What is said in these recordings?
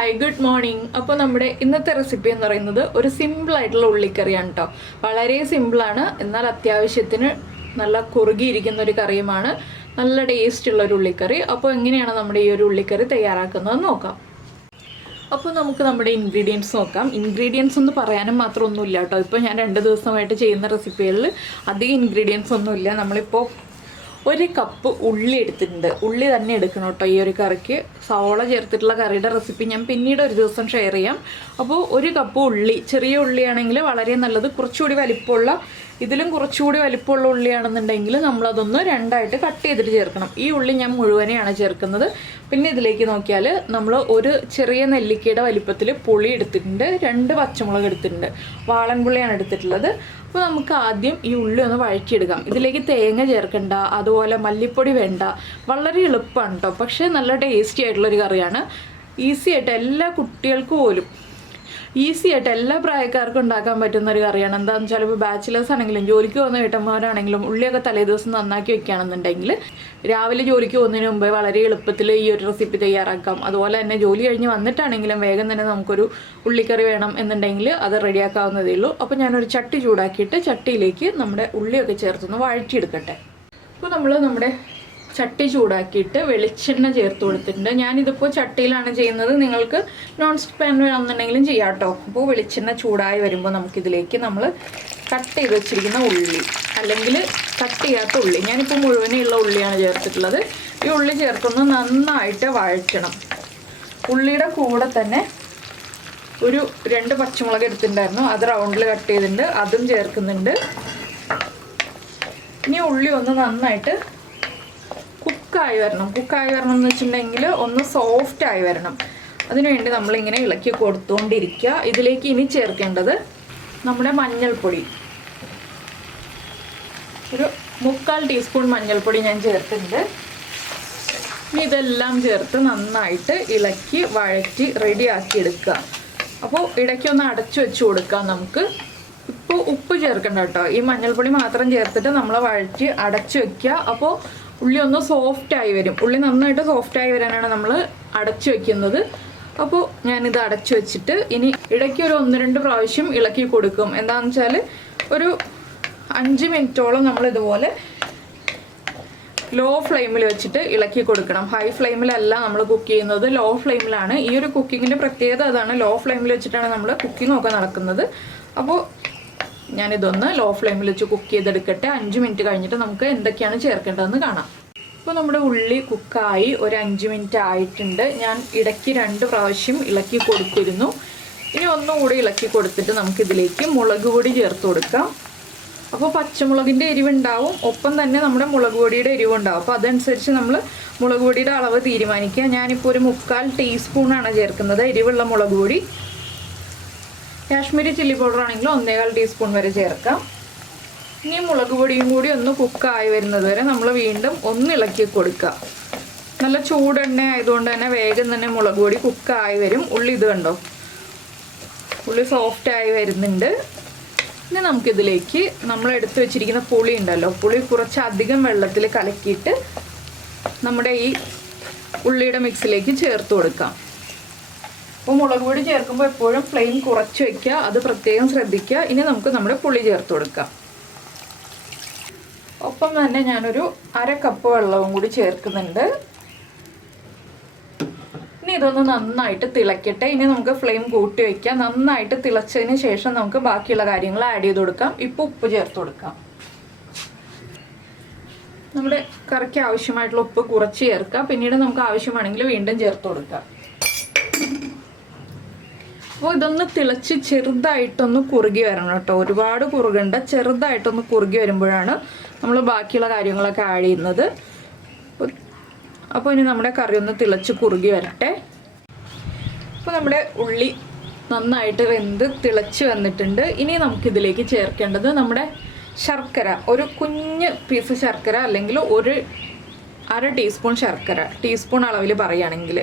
Hi good morning. അപ്പോൾ നമ്മുടെ ഇന്നത്തെ റെസിപ്പി എന്ന് പറയുന്നത് ഒരു സിമ്പിളായിട്ടുള്ള ഉള്ളിക്കറിയാണ് കേട്ടോ. വളരെ സിമ്പിളാണ്, എന്നാൽ അത്യാവശ്യത്തിന് നല്ല കുറുകിയിരിക്കുന്ന ഒരു കറിയുമാണ്. നല്ല ടേസ്റ്റുള്ള ഒരു ഉള്ളിക്കറി. അപ്പോൾ എങ്ങനെയാണ് നമ്മുടെ ഈ ഒരു ഉള്ളിക്കറി തയ്യാറാക്കുന്നത് നോക്കാം. അപ്പോൾ നമുക്ക് നമ്മുടെ ഇൻഗ്രീഡിയൻസ് നോക്കാം. ഇൻഗ്രീഡിയൻസ് ഒന്ന് പറയാനും മാത്രം ഒന്നുമില്ല കേട്ടോ. ഇപ്പോൾ ഞാൻ 2 ദിവസമായിട്ട് ചെയ്യുന്ന റെസിപ്പികളിൽ അധികം ഇൻഗ്രീഡിയൻസ് ഒന്നുമില്ല. നമ്മളിപ്പോൾ 1 കപ്പ് ഉള്ളി എടുത്തിട്ടുണ്ട്. ഉള്ളി തന്നെ എടുക്കണം കേട്ടോ ഈ ഒരു കറിക്ക്. സവോള ചേർത്തിട്ടുള്ള കറിയുടെ റെസിപ്പി ഞാൻ പിന്നീട് ഒരു ദിവസം ഷെയർ ചെയ്യാം. അപ്പോൾ 1 കപ്പ് ഉള്ളി, ചെറിയ ഉള്ളിയാണെങ്കിൽ വളരെ നല്ലത്. കുറച്ചുകൂടി വലിപ്പമുള്ള, ഇതിലും കുറച്ചുകൂടി വലിപ്പമുള്ള ഉള്ളിയാണെന്നുണ്ടെങ്കിൽ നമ്മളതൊന്ന് 2ആയിട്ട് കട്ട് ചെയ്തിട്ട് ചേർക്കണം. ഈ ഉള്ളി ഞാൻ മുഴുവനെയാണ് ചേർക്കുന്നത്. പിന്നെ ഇതിലേക്ക് നോക്കിയാൽ നമ്മൾ ഒരു ചെറിയ നെല്ലിക്കയുടെ വലിപ്പത്തിൽ പുളി എടുത്തിട്ടുണ്ട്, 2 പച്ചമുളക് എടുത്തിട്ടുണ്ട്, വാളൻപുള്ളിയാണ് എടുത്തിട്ടുള്ളത്. അപ്പോൾ നമുക്ക് ആദ്യം ഈ ഉള്ളി ഒന്ന് വഴറ്റിയെടുക്കാം. ഇതിലേക്ക് തേങ്ങ ചേർക്കണ്ട, അതുപോലെ മല്ലിപ്പൊടി വേണ്ട. വളരെ എളുപ്പമാണ് കേട്ടോ, പക്ഷേ നല്ല ടേസ്റ്റി ആയിട്ടുള്ളൊരു കറിയാണ്. ഈസി ആയിട്ട് എല്ലാ കുട്ടികൾക്ക് പോലും ഈസി ആയിട്ട് എല്ലാ പ്രായക്കാർക്കും ഉണ്ടാക്കാൻ പറ്റുന്ന ഒരു കറിയാണ്. എന്താണെന്ന് വെച്ചാൽ ഇപ്പോൾ ബാച്ചിലേഴ്സ് ആണെങ്കിലും ജോലിക്ക് പോകുന്ന വീട്ടമ്മമാരാണെങ്കിലും ഉള്ളിയൊക്കെ തലേദിവസം നന്നാക്കി വെക്കുകയാണെന്നുണ്ടെങ്കിൽ രാവിലെ ജോലിക്ക് പോകുന്നതിന് മുമ്പേ വളരെ എളുപ്പത്തിൽ ഈ ഒരു റെസിപ്പി തയ്യാറാക്കാം. അതുപോലെ തന്നെ ജോലി കഴിഞ്ഞ് വന്നിട്ടാണെങ്കിലും വേഗം തന്നെ നമുക്കൊരു ഉള്ളിക്കറി വേണം എന്നുണ്ടെങ്കിൽ അത് റെഡിയാക്കാവുന്നതേ ഉള്ളൂ. അപ്പോൾ ഞാനൊരു ചട്ടി ചൂടാക്കിയിട്ട് ചട്ടിയിലേക്ക് നമ്മുടെ ഉള്ളിയൊക്കെ ചേർത്തൊന്ന് വഴറ്റിയെടുക്കട്ടെ. അപ്പോൾ നമ്മുടെ ചട്ടി ചൂടാക്കിയിട്ട് വെളിച്ചെണ്ണ ചേർത്ത് കൊടുത്തിട്ടുണ്ട്. ഞാനിതിപ്പോൾ ചട്ടിയിലാണ് ചെയ്യുന്നത്. നിങ്ങൾക്ക് നോൺ സ്റ്റിക്ക് പാൻ വേണമെന്നുണ്ടെങ്കിലും ചെയ്യാം കേട്ടോ. അപ്പോൾ വെളിച്ചെണ്ണ ചൂടായി വരുമ്പോൾ നമുക്കിതിലേക്ക് നമ്മൾ കട്ട് ചെയ്ത് വെച്ചിരിക്കുന്ന ഉള്ളി, അല്ലെങ്കിൽ കട്ട് ചെയ്യാത്ത ഉള്ളി, ഞാനിപ്പോൾ മുഴുവനുള്ള ഉള്ളിയാണ് ചേർത്തിട്ടുള്ളത്. ഈ ഉള്ളി ചേർത്തൊന്ന് നന്നായിട്ട് വഴറ്റണം. ഉള്ളിയുടെ കൂടെ തന്നെ ഒരു 2 പച്ചമുളക് എടുത്തിട്ടുണ്ടായിരുന്നു, അത് റൗണ്ടിൽ കട്ട് ചെയ്തിട്ടുണ്ട്, അതും ചേർക്കുന്നുണ്ട്. ഇനി ഉള്ളി ഒന്ന് നന്നായിട്ട് കുക്കായി വരണം എന്ന് വെച്ചിട്ടുണ്ടെങ്കിൽ ഒന്ന് സോഫ്റ്റായി വരണം. അതിനുവേണ്ടി നമ്മളിങ്ങനെ ഇളക്കി കൊടുത്തുകൊണ്ടിരിക്കുക. ഇതിലേക്ക് ഇനി ചേർക്കേണ്ടത് നമ്മുടെ മഞ്ഞൾപ്പൊടി, ഒരു 3/4 ടീസ്പൂൺ മഞ്ഞൾപ്പൊടി ഞാൻ ചേർത്തിട്ടുണ്ട്. ഇനി ഇതെല്ലാം ചേർത്ത് നന്നായിട്ട് ഇളക്കി വഴറ്റി റെഡിയാക്കി എടുക്കുക. അപ്പോൾ ഇടയ്ക്കൊന്ന് അടച്ചു വെച്ച് കൊടുക്കാം നമുക്ക്. ഇപ്പോൾ ഉപ്പ് ചേർക്കണ്ട കേട്ടോ, ഈ മഞ്ഞൾപ്പൊടി മാത്രം ചേർത്തിട്ട് നമ്മൾ വഴറ്റി അടച്ചു വെക്കുക. അപ്പോൾ ഉള്ളി ഒന്ന് സോഫ്റ്റായി വരും. ഉള്ളി നന്നായിട്ട് സോഫ്റ്റായി വരാനാണ് നമ്മൾ അടച്ചു വെക്കുന്നത്. അപ്പോൾ ഞാനിത് അടച്ചു വെച്ചിട്ട് ഇനി ഇടയ്ക്ക് ഒരു 1-2 പ്രാവശ്യം ഇളക്കി കൊടുക്കും. എന്താണെന്ന് വെച്ചാൽ ഒരു 5 മിനിറ്റോളം നമ്മൾ ഇതുപോലെ ലോ ഫ്ലെയിമിൽ വെച്ചിട്ട് ഇളക്കി കൊടുക്കണം. ഹൈ ഫ്ലെയിമിലല്ല നമ്മൾ കുക്ക് ചെയ്യുന്നത്, ലോ ഫ്ലെയിമിലാണ്. ഈ ഒരു കുക്കിങ്ങിൻ്റെ പ്രത്യേകത അതാണ്. ലോ ഫ്ലെയിമിൽ വെച്ചിട്ടാണ് നമ്മൾ കുക്കിംഗ് ഒക്കെ നടക്കുന്നത്. അപ്പോൾ ഞാനിതൊന്ന് ലോ ഫ്ലെയിമിൽ വെച്ച് കുക്ക് ചെയ്തെടുക്കട്ടെ. 5 മിനിറ്റ് കഴിഞ്ഞിട്ട് നമുക്ക് എന്തൊക്കെയാണ് ചേർക്കേണ്ടതെന്ന് കാണാം. ഇപ്പോൾ നമ്മുടെ ഉള്ളി കുക്കായി ഒരു 5 മിനിറ്റ് ആയിട്ടുണ്ട്. ഞാൻ ഇടയ്ക്ക് 2 പ്രാവശ്യം ഇളക്കി കൊടുത്തിരുന്നു. ഇനി ഒന്നുകൂടി ഇളക്കി കൊടുത്തിട്ട് നമുക്കിതിലേക്ക് മുളക് പൊടി ചേർത്ത് കൊടുക്കാം. അപ്പോൾ പച്ചമുളകിൻ്റെ എരിവുണ്ടാവും, ഒപ്പം തന്നെ നമ്മുടെ മുളക് പൊടിയുടെ എരിവുണ്ടാവും. അപ്പോൾ അതനുസരിച്ച് നമ്മൾ മുളക് പൊടിയുടെ അളവ് തീരുമാനിക്കുക. ഞാനിപ്പോൾ ഒരു 3/4 ടീസ്പൂണാണ് ചേർക്കുന്നത് എരിവുള്ള മുളക് പൊടി. കാശ്മീരി ചില്ലി പൗഡർ ആണെങ്കിൽ 1/4 ടീസ്പൂൺ വരെ ചേർക്കാം. ഇനി മുളക് പൊടിയും കൂടി ഒന്ന് കുക്കായി വരുന്നത് വരെ നമ്മൾ വീണ്ടും ഒന്ന് ഇളക്കി കൊടുക്കുക. നല്ല ചൂടെണ്ണ ആയതുകൊണ്ട് തന്നെ വേഗം തന്നെ മുളക് പൊടി കുക്കായി വരും. ഉള്ളി ഇത് കണ്ടോ, ഉള്ളി സോഫ്റ്റായി വരുന്നുണ്ട്. ഇനി നമുക്കിതിലേക്ക് നമ്മൾ എടുത്ത് വെച്ചിരിക്കുന്ന പുളി ഉണ്ടല്ലോ, പുളി കുറച്ചധികം വെള്ളത്തിൽ കലക്കിയിട്ട് നമ്മുടെ ഈ ഉള്ളിയുടെ മിക്സിലേക്ക് ചേർത്ത് കൊടുക്കാം. അപ്പോൾ മുളക് പൊടി ചേർക്കുമ്പോൾ എപ്പോഴും ഫ്ലെയിം കുറച്ച് വയ്ക്കുക, അത് പ്രത്യേകം ശ്രദ്ധിക്കുക. ഇനി നമുക്ക് നമ്മുടെ പുളി ചേർത്ത് കൊടുക്കാം. ഒപ്പം തന്നെ ഞാനൊരു 1/2 കപ്പ് വെള്ളവും കൂടി ചേർക്കുന്നുണ്ട്. ഇനി ഇതൊന്ന് നന്നായിട്ട് തിളക്കട്ടെ. ഇനി നമുക്ക് ഫ്ലെയിം കൂട്ടി വയ്ക്കാം. നന്നായിട്ട് തിളച്ചതിന് ശേഷം നമുക്ക് ബാക്കിയുള്ള കാര്യങ്ങൾ ആഡ് ചെയ്ത് കൊടുക്കാം. ഇപ്പോൾ ഉപ്പ് ചേർത്ത് കൊടുക്കാം. നമ്മുടെ കറിക്ക് ആവശ്യമായിട്ടുള്ള ഉപ്പ് കുറച്ച് ചേർക്കാം, പിന്നീട് നമുക്ക് ആവശ്യമാണെങ്കിൽ വീണ്ടും ചേർത്ത് കൊടുക്കാം. അപ്പോൾ ഇതൊന്ന് തിളച്ച് ചെറുതായിട്ടൊന്ന് കുറുകി വരണം കേട്ടോ, ഒരുപാട് കുറുകണ്ട. ചെറുതായിട്ടൊന്ന് കുറുകി വരുമ്പോഴാണ് നമ്മൾ ബാക്കിയുള്ള കാര്യങ്ങളൊക്കെ ആഡ് ചെയ്യുന്നത്. അപ്പോൾ ഇനി നമ്മുടെ കറി ഒന്ന് തിളച്ച് കുറുകി വരട്ടെ. അപ്പോൾ നമ്മുടെ ഉള്ളി നന്നായിട്ട് വെന്ത് തിളച്ച് വന്നിട്ടുണ്ട്. ഇനി നമുക്കിതിലേക്ക് ചേർക്കേണ്ടത് നമ്മുടെ ശർക്കര, ഒരു കുഞ്ഞ് പീസ് ശർക്കര, അല്ലെങ്കിൽ ഒരു 1/2 ടീസ്പൂൺ ശർക്കര, ടീസ്പൂൺ അളവിൽ പറയുകയാണെങ്കിൽ.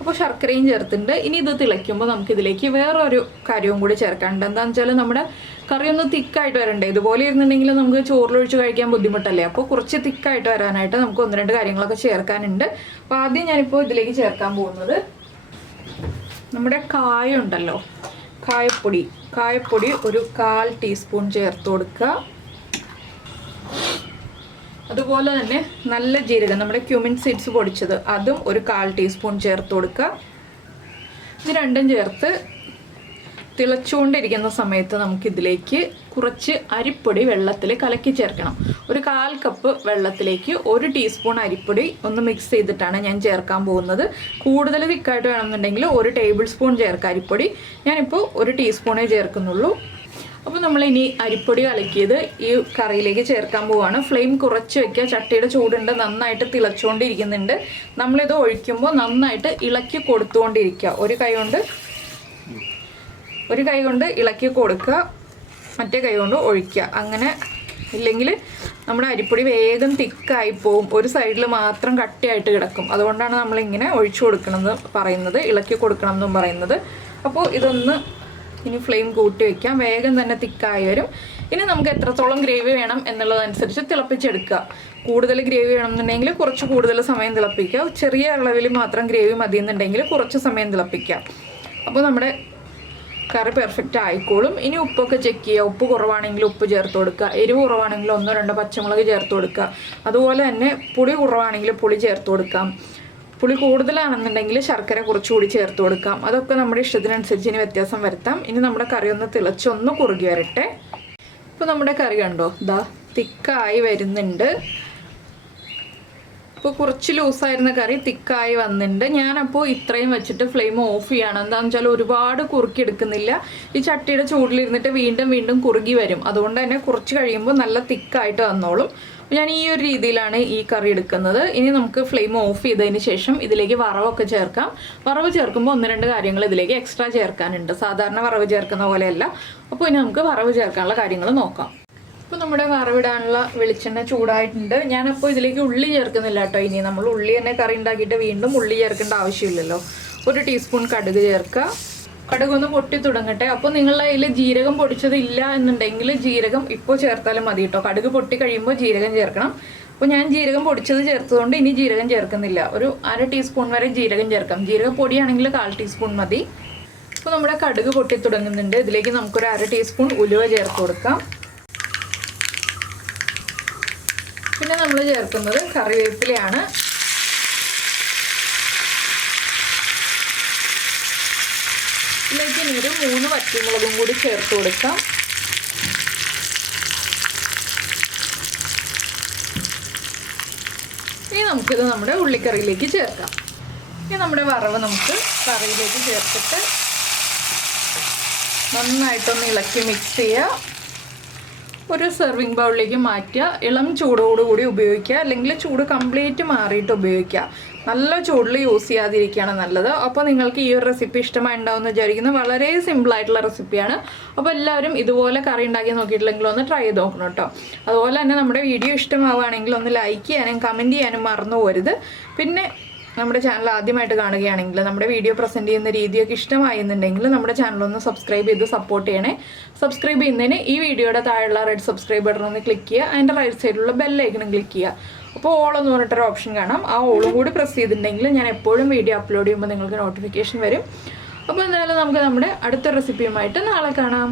അപ്പോൾ ശർക്കരയും ചേർത്തിട്ടുണ്ട്. ഇനി ഇത് തിളയ്ക്കുമ്പോൾ നമുക്കിതിലേക്ക് വേറൊരു കാര്യവും കൂടി ചേർക്കാനുണ്ട്. എന്താണെന്ന് വെച്ചാൽ നമ്മുടെ കറി ഒന്ന് തിക്കായിട്ട് വരണ്ടേ. ഇതുപോലെ ഇരുന്നുണ്ടെങ്കിൽ നമുക്ക് ചോറിലൊഴിച്ച് കഴിക്കാൻ ബുദ്ധിമുട്ടല്ലേ. അപ്പോൾ കുറച്ച് തിക്കായിട്ട് വരാനായിട്ട് നമുക്ക് 1-2 കാര്യങ്ങളൊക്കെ ചേർക്കാനുണ്ട്. അപ്പോൾ ആദ്യം ഞാനിപ്പോൾ ഇതിലേക്ക് ചേർക്കാൻ പോകുന്നത് നമ്മുടെ കായ ഉണ്ടല്ലോ, കായപ്പൊടി ഒരു 1/4 ടീസ്പൂൺ ചേർത്ത് കൊടുക്കുക. അതുപോലെ തന്നെ നല്ല ജീരകം, നമ്മുടെ ക്യൂമിൻ സീഡ്സ് പൊടിച്ചത്, അതും ഒരു 1/4 ടീസ്പൂൺ ചേർത്ത് കൊടുക്കുക. ഇത് രണ്ടും ചേർത്ത് തിളച്ചുകൊണ്ടിരിക്കുന്ന സമയത്ത് നമുക്കിതിലേക്ക് കുറച്ച് അരിപ്പൊടി വെള്ളത്തിൽ കലക്കി ചേർക്കണം. ഒരു 1/4 കപ്പ് വെള്ളത്തിലേക്ക് 1 ടീസ്പൂൺ അരിപ്പൊടി ഒന്ന് മിക്സ് ചെയ്തിട്ടാണ് ഞാൻ ചേർക്കാൻ പോകുന്നത്. കൂടുതൽ തിക്കായിട്ട് വേണമെന്നുണ്ടെങ്കിൽ 1 ടേബിൾ സ്പൂൺ ചേർക്കാം അരിപ്പൊടി. ഞാനിപ്പോൾ 1 ടീസ്പൂണേ ചേർക്കുന്നുള്ളൂ. അപ്പോൾ നമ്മളിനി അരിപ്പൊടി കലക്കിയത് ഈ കറിയിലേക്ക് ചേർക്കാൻ പോവുകയാണ്. ഫ്ലെയിം കുറച്ച് വയ്ക്കുക, ചട്ടിയുടെ ചൂടുണ്ട്, നന്നായിട്ട് തിളച്ചുകൊണ്ടിരിക്കുന്നുണ്ട്. നമ്മളിത് ഒഴിക്കുമ്പോൾ നന്നായിട്ട് ഇളക്കി കൊടുത്തുകൊണ്ടിരിക്കുക. ഒരു കൈ കൊണ്ട് ഇളക്കി കൊടുക്കുക, മറ്റേ കൈ കൊണ്ട് ഒഴിക്കുക. അങ്ങനെ ഇല്ലെങ്കിൽ നമ്മുടെ അരിപ്പൊടി വേഗം തിക്കായി പോവും, ഒരു സൈഡിൽ മാത്രം കട്ടിയായിട്ട് കിടക്കും. അതുകൊണ്ടാണ് നമ്മളിങ്ങനെ ഒഴിച്ചു കൊടുക്കണമെന്ന് പറയുന്നത്, ഇളക്കി കൊടുക്കണം എന്നും പറയുന്നത്. അപ്പോൾ ഇതൊന്ന് ഇനി ഫ്ലെയിം കൂട്ടി വയ്ക്കാം, വേഗം തന്നെ തിക്കായി വരും. ഇനി നമുക്ക് എത്രത്തോളം ഗ്രേവി വേണം എന്നുള്ളതനുസരിച്ച് തിളപ്പിച്ചെടുക്കുക. കൂടുതൽ ഗ്രേവി വേണമെന്നുണ്ടെങ്കിൽ കുറച്ച് കൂടുതൽ സമയം തിളപ്പിക്കുക. ചെറിയ അളവിൽ മാത്രം ഗ്രേവി മതിയെന്നുണ്ടെങ്കിൽ കുറച്ച് സമയം തിളപ്പിക്കുക. അപ്പോൾ നമ്മുടെ കറി പെർഫെക്റ്റ് ആയിക്കോളും. ഇനി ഉപ്പൊക്കെ ചെക്ക് ചെയ്യുക. ഉപ്പ് കുറവാണെങ്കിൽ ഉപ്പ് ചേർത്ത് കൊടുക്കുക. എരിവ് കുറവാണെങ്കിൽ 1-2 പച്ചമുളക് ചേർത്ത് കൊടുക്കുക. അതുപോലെ തന്നെ പുളി കുറവാണെങ്കിൽ പുളി ചേർത്ത് കൊടുക്കാം. പുളി കൂടുതലാണെന്നുണ്ടെങ്കിൽ ശർക്കര കുറച്ചുകൂടി ചേർത്ത് കൊടുക്കാം. അതൊക്കെ നമ്മുടെ ഇഷ്ടത്തിനനുസരിച്ച് ഇനി വ്യത്യാസം വരുത്താം. ഇനി നമ്മുടെ കറി ഒന്ന് തിളച്ചൊന്ന് കുറുകി വരട്ടെ. ഇപ്പോൾ നമ്മുടെ കറി കണ്ടോ, ഇതാ തിക്കായി വരുന്നുണ്ട്. ഇപ്പോൾ കുറച്ച് ലൂസായിരുന്ന കറി തിക്കായി വന്നിട്ടുണ്ട്. ഞാനപ്പോൾ ഇത്രയും വെച്ചിട്ട് ഫ്ലെയിം ഓഫ് ചെയ്യണം. എന്താണെന്ന് വെച്ചാൽ ഒരുപാട് കുറുക്കി എടുക്കുന്നില്ല. ഈ ചട്ടിയുടെ ചൂടിലിരുന്നിട്ട് വീണ്ടും കുറുകി വരും. അതുകൊണ്ട് തന്നെ കുറച്ച് കഴിയുമ്പോൾ നല്ല തിക്കായിട്ട് വന്നോളും. ഞാൻ ഈ ഒരു രീതിയിലാണ് ഈ കറി എടുക്കുന്നത്. ഇനി നമുക്ക് ഫ്ലെയിം ഓഫ് ചെയ്തതിന് ശേഷം ഇതിലേക്ക് വറവൊക്കെ ചേർക്കാം. വറവ് ചേർക്കുമ്പോൾ 1-2 കാര്യങ്ങൾ ഇതിലേക്ക് എക്സ്ട്രാ ചേർക്കാനുണ്ട്. സാധാരണ വറവ് ചേർക്കുന്ന പോലെയല്ല. അപ്പോൾ ഇനി നമുക്ക് വറവ് ചേർക്കാനുള്ള കാര്യങ്ങൾ നോക്കാം. ഇപ്പോൾ നമ്മുടെ വറവിടാനുള്ള വെളിച്ചെണ്ണ ചൂടായിട്ടുണ്ട്. ഞാനപ്പോൾ ഇതിലേക്ക് ഉള്ളി ചേർക്കുന്നില്ല കേട്ടോ. ഇനി നമ്മൾ ഉള്ളി തന്നെ കറി ഉണ്ടാക്കിയിട്ട് വീണ്ടും ഉള്ളി ചേർക്കേണ്ട ആവശ്യമില്ലല്ലോ. 1 ടീസ്പൂൺ കടുക് ചേർക്കുക. കടുകൊന്ന് പൊട്ടി തുടങ്ങട്ടെ. അപ്പോൾ നിങ്ങളുടെ കയ്യിൽ ജീരകം പൊടിച്ചത് ഇല്ല എന്നുണ്ടെങ്കിൽ ജീരകം ഇപ്പോൾ ചേർത്താലും മതി കേട്ടോ. കടുക് പൊട്ടി കഴിയുമ്പോൾ ജീരകം ചേർക്കണം. അപ്പോൾ ഞാൻ ജീരകം പൊടിച്ചത് ചേർത്തതുകൊണ്ട് ഇനി ജീരകം ചേർക്കുന്നില്ല. ഒരു 1/2 ടീസ്പൂൺ വരെ ജീരകം ചേർക്കാം. ജീരക പൊടിയാണെങ്കിൽ 1/4 ടീസ്പൂൺ മതി. അപ്പോൾ നമ്മുടെ കടുക് പൊട്ടി തുടങ്ങുന്നുണ്ട്. ഇതിലേക്ക് നമുക്കൊരു 1/2 ടീസ്പൂൺ ഉലുവ ചേർത്ത് കൊടുക്കാം. പിന്നെ നമ്മൾ ചേർക്കുന്നത് കറിവേപ്പിലയാണ്. ഇതിലേക്ക് ഇനി ഒരു 3 വറ്റൽമുളകും കൂടി ചേർത്ത് കൊടുക്കാം. ഇനി നമുക്കിത് നമ്മുടെ ഉള്ളിക്കറിയിലേക്ക് ചേർക്കാം. ഇനി നമ്മുടെ വറവ് നമുക്ക് കറിയിലേക്ക് ചേർത്തിട്ട് നന്നായിട്ടൊന്ന് ഇളക്കി മിക്സ് ചെയ്യുക. ഒരു സെർവിങ് ബൗളിലേക്ക് മാറ്റുക. ഇളം ചൂടോടുകൂടി ഉപയോഗിക്കുക, അല്ലെങ്കിൽ ചൂട് കംപ്ലീറ്റ് മാറിയിട്ട് ഉപയോഗിക്കുക. നല്ല ചൂടിൽ യൂസ് ചെയ്യാതിരിക്കുകയാണ് നല്ലത്. അപ്പോൾ നിങ്ങൾക്ക് ഈ ഒരു റെസിപ്പി ഇഷ്ടമായിട്ടുണ്ടാവുമെന്ന് വിചാരിക്കുന്നു. വളരെ സിമ്പിളായിട്ടുള്ള റെസിപ്പിയാണ്. അപ്പോൾ എല്ലാവരും ഇതുപോലെ കറി ഉണ്ടാക്കി നോക്കിയിട്ടില്ലെങ്കിൽ ഒന്ന് ട്രൈ ചെയ്ത് നോക്കണം കേട്ടോ. അതുപോലെ തന്നെ നമ്മുടെ വീഡിയോ ഇഷ്ടമാവുകയാണെങ്കിൽ ഒന്ന് ലൈക്ക് ചെയ്യാനും കമൻറ്റ് ചെയ്യാനും മറന്നു പോരുത്. പിന്നെ നമ്മുടെ ചാനൽ ആദ്യമായിട്ട് കാണുകയാണെങ്കിൽ നമ്മുടെ വീഡിയോ പ്രസൻറ്റ് ചെയ്യുന്ന രീതിയൊക്കെ ഇഷ്ടമായിരുന്നുണ്ടെങ്കിൽ നമ്മുടെ ചാനലൊന്ന് സബ്സ്ക്രൈബ് ചെയ്ത് സപ്പോർട്ട് ചെയ്യണേ. സബ്സ്ക്രൈബ് ചെയ്യുന്നതിന് ഈ വീഡിയോയുടെ താഴെയുള്ള റെഡ് സബ്സ്ക്രൈബ് ബട്ടൺ ഒന്ന് ക്ലിക്ക് ചെയ്യുക. അതിൻ്റെ റൈറ്റ് സൈഡിലുള്ള ബെല്ലൈക്കണും ക്ലിക്ക് ചെയ്യുക. അപ്പോൾ ഓൾ എന്ന് പറഞ്ഞിട്ടൊരു ഓപ്ഷൻ കാണാം. ആ ഓളും കൂടി പ്രസ് ചെയ്തിട്ടുണ്ടെങ്കിൽ ഞാൻ എപ്പോഴും വീഡിയോ അപ്ലോഡ് ചെയ്യുമ്പോൾ നിങ്ങൾക്ക് നോട്ടിഫിക്കേഷൻ വരും. അപ്പോൾ എന്തായാലും നമുക്ക് നമ്മുടെ അടുത്ത റെസിപ്പിയുമായിട്ട് നാളെ കാണാം.